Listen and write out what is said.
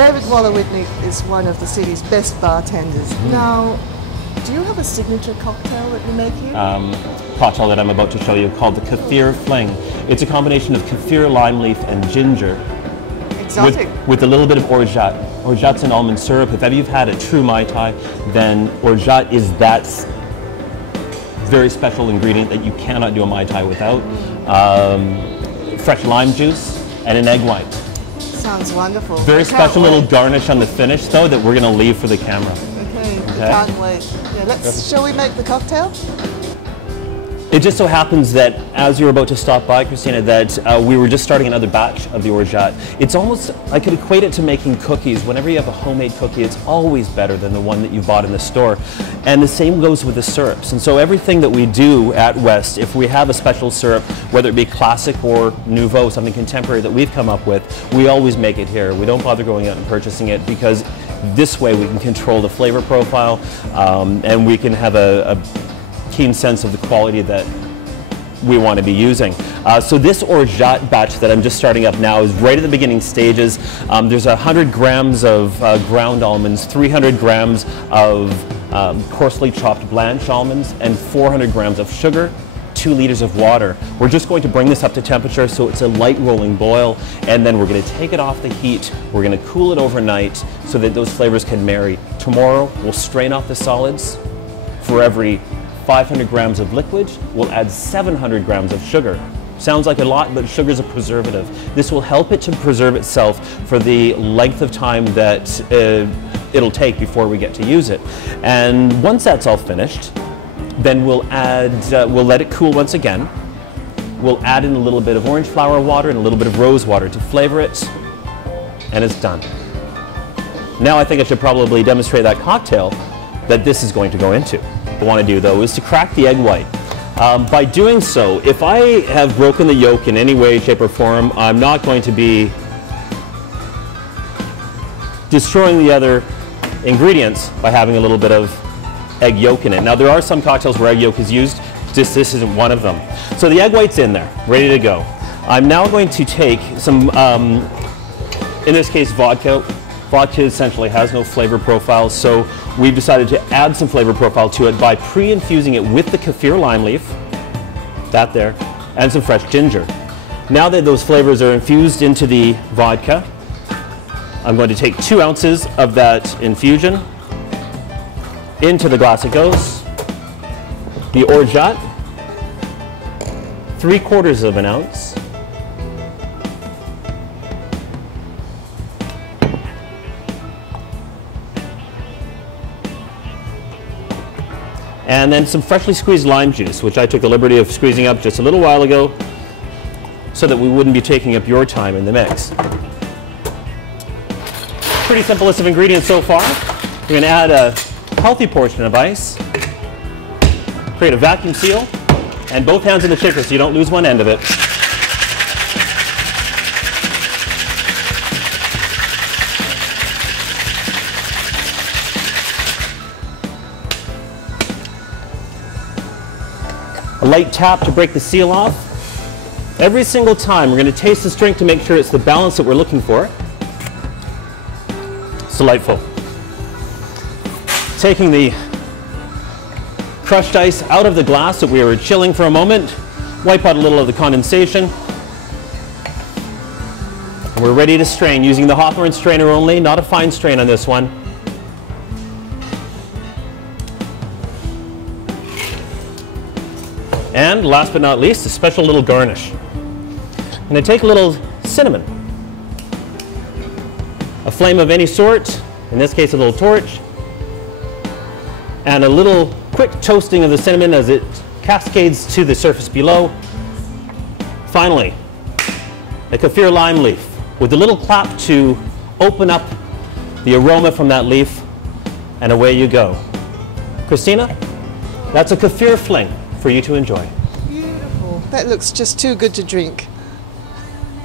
David Waller-Whitney is one of the city's best bartenders. Now, do you have a signature cocktail that you make here? Cocktail that I'm about to show you called the Kaffir Fling. It's a combination of kaffir, lime leaf, and ginger. Exotic. With a little bit of orgeat. Orgeat's an almond syrup. If ever you've had a true Mai Tai, then orgeat is that very special ingredient that you cannot do a Mai Tai without. Fresh lime juice and an egg white. Sounds wonderful. Very special little garnish on the finish, though, that we're going to leave for the camera. Okay. Can't wait. Yeah, shall we make the cocktail? It just so happens that as you were about to stop by, Christina, that we were just starting another batch of the orgeat. It's almost, I could equate it to making cookies. Whenever you have a homemade cookie, it's always better than the one that you bought in the store. And the same goes with the syrups. And so everything that we do at West, if we have a special syrup, whether it be classic or nouveau, something contemporary that we've come up with, we always make it here. We don't bother going out and purchasing it because this way we can control the flavor profile and we can have a keen sense of the quality that we want to be using. So this orgeat batch that I'm just starting up now is right at the beginning stages. There's 100 grams of ground almonds, 300 grams of coarsely chopped blanch almonds, and 400 grams of sugar, 2 liters of water. We're just going to bring this up to temperature so it's a light rolling boil, and then we're going to take it off the heat. We're going to cool it overnight so that those flavors can marry. Tomorrow we'll strain off the solids. For every 500 grams of liquid, we'll add 700 grams of sugar. Sounds like a lot, but sugar is a preservative. This will help it to preserve itself for the length of time that it'll take before we get to use it. And once that's all finished, then we'll let it cool once again. We'll add in a little bit of orange flower water and a little bit of rose water to flavor it, and it's done. Now I think I should probably demonstrate that cocktail that this is going to go into. What I want to do though is to crack the egg white. By doing so, if I have broken the yolk in any way, shape or form, I'm not going to be destroying the other ingredients by having a little bit of egg yolk in it. Now there are some cocktails where egg yolk is used, this isn't one of them. So the egg white's in there, ready to go. I'm now going to take some, in this case vodka. Vodka essentially has no flavor profile, so we've decided to add some flavor profile to it by pre-infusing it with the kaffir lime leaf, that there, and some fresh ginger. Now that those flavors are infused into the vodka, I'm going to take 2 ounces of that infusion into the glass it goes. The orgeat, 3/4 of an ounce. And then some freshly squeezed lime juice, which I took the liberty of squeezing up just a little while ago so that we wouldn't be taking up your time in the mix. Pretty simple list of ingredients so far. We're going to add a healthy portion of ice, create a vacuum seal, and both hands in the shaker so you don't lose one end of it. A light tap to break the seal off. Every single time we're going to taste this drink to make sure it's the balance that we're looking for. It's delightful. Taking the crushed ice out of the glass that we were chilling for a moment, wipe out a little of the condensation. And we're ready to strain using the Hawthorne strainer only, not a fine strain on this one. And last but not least, a special little garnish. I'm going to take a little cinnamon, a flame of any sort, in this case a little torch, and a little quick toasting of the cinnamon as it cascades to the surface below. Finally, a kaffir lime leaf with a little clap to open up the aroma from that leaf, and away you go. Christina, that's a kaffir fling for you to enjoy. Beautiful. That looks just too good to drink.